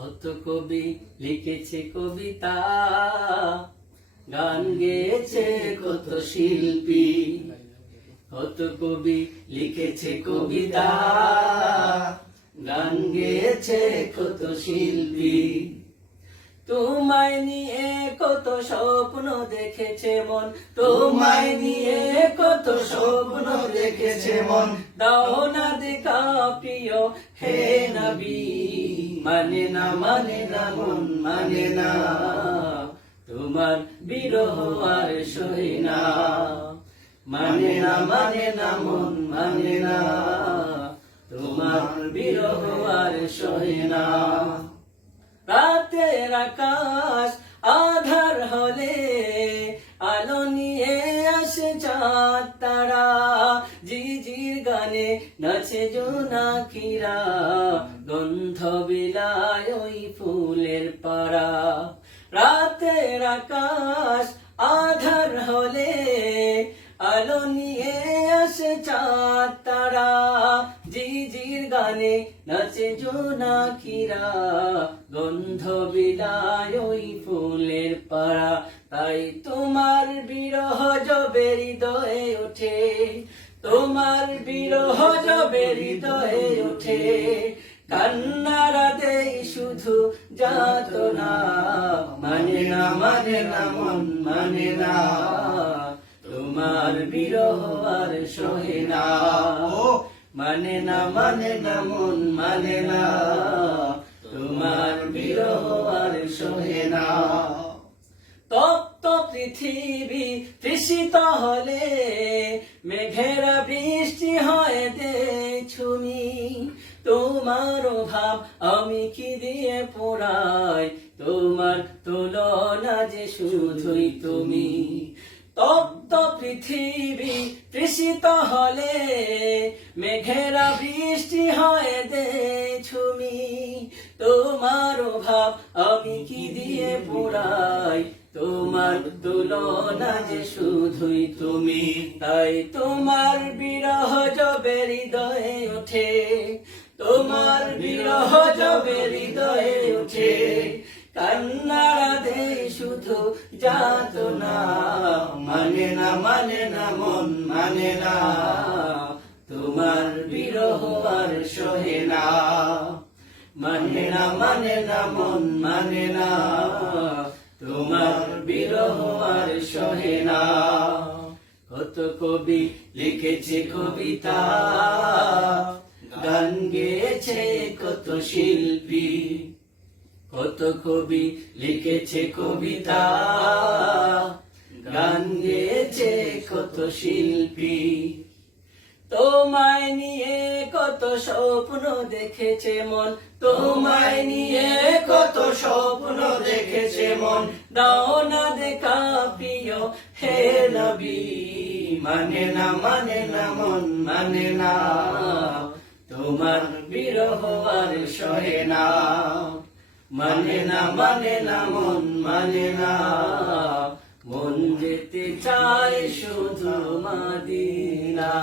কত কবি লিখেছে কবিতা, গান গেয়েছে কত শিল্পী। কত কবি লিখেছে কবিতা, গান গেয়েছে কত শিল্পী। তোমায় নিয়ে কত স্বপ্ন দেখেছে মন, তোমায় নিয়ে কত স্বপ্ন দেখেছে মন। দাও না দেখা প্রিয় হে নবী, মানে না মানে না মন মানে না, তোমার বিরহ আর সহে না। মানে না মানে না মন মানে না, তোমার বিরহ আর সহে না। রাতের আকাশ আধার হলে আলো নিয়ে আসে চাঁদ তারা, ঝিঝির গানে নাচে জোনাকিরা, গন্ধ বিলায় ওই ফুলের পাড়া। রাতের আকাশ আধার হলে আলো নিয়ে আসে চাঁদ তারা, ঝিঝির গানে নাচে জোনাকিরা, গন্ধ বিলায় ওই ফুলের পাড়া। তাই তোমার বিরহ যবে হৃদয়ে ওঠে, তোমার বিরহ যবে হৃদয়ে ওঠে, কান্নারা দেই শুধু যাতনা। মানে না মানে না মন মানে না, তোমার বিরহ আর সহে না। মানে না মানে না মন মানে না, তোমার বিরহ আর সহে না। তপ্ত পৃথিবী তৃষিত হলে মেঘেরা বৃষ্টি হয় দেছুমি, তোমার ভাব আমি কি দিয়ে পোড়াই, তোমার তুলনা যে শুধুই তুমি। তপ্ত পৃথিবী তৃষিত হলে মেঘেরা বৃষ্টি হয় দেছুমি, তোমার ভাব আমি কি দিয়ে পোড়াই, তোমার তুলনা যে শুধুই তুমি। তাই তোমার বিরহ যবে হৃদয়ে ওঠে, তোমার বিরহ যবে হৃদয়ে ওঠে, কান্নারা দেই শুধু যাতনা। মানে না মানে না মন মানে না, তোমার বিরহ আর সহে না। মানে না মানে না মন মানে না, তোমার বিরহ আর সহে না। কত কবি লিখেছে কবিতা, গান গেয়েছে কত শিল্পী। কত কবি লিখেছে কবিতা, গান গেয়েছে কত শিল্পী। তোমায় নিয়ে কত স্বপ্ন দেখেছে মন, তোমায় নিয়ে কত স্বপ্ন দেখেছে মন। দাও না দেখা প্রিয় হে নবী, মানে না মানে না মন মানে না, তোমার বিরহ আর সহে না। মানে না মানে না মন মানে না, মন যেতে চায় শুধু মদিনা।